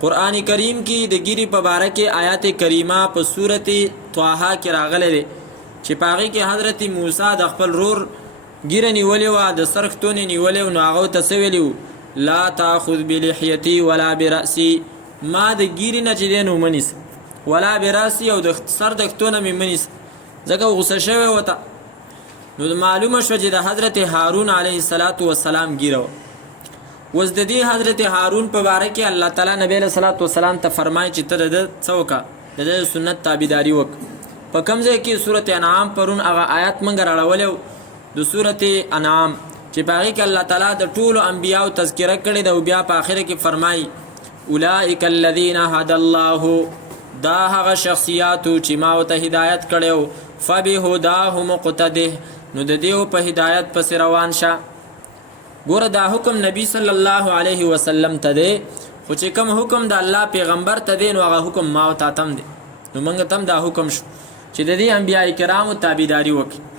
قرآن کریم کی د ګیری په باره کې آیات کریمه په سورت طه کې راغله ده چې پاغي کې حضرت موسی د خپل رور ګیره نیولې و د سرختون نیولې نو هغه ته سویلو لا تاخذ بلحیتی ولا برأسی ما د ګیری نه چې دینو منیس ولا برأسی او د سر د ختونه مې منیس ځکه غوسه شوی وته نو معلومه شو چې د حضرت هارون علیه السلام ګیره وز د دې حضرت هارون په باره کې الله تعالی نبی له صلوات و سلام ته فرمایي چې ته د څوکا د سنت تابعداري وک په کوم ځای کې سورته انعام پرون هغه آیات مونږ راړولې د سورته انعام چې باغی کې الله تعالی د ټولو انبیانو تذکرہ کړی دا او بیا په اخر کې فرمایي اولئک الذین هدى الله دا هغه شخصیات چې ما ته هدایت کړو فبهداه مقتده نو د دې په هدایت پس روان شه ګوره دا حکم نبی صلی الله علیه وسلم ته دی خو چې کوم حکم د الله پیغمبر ته دی نو هغه حکم ما او تا تم دی نو موږ تم دا حکم شو چې د دې انبیای کرامو تابعداري وکړو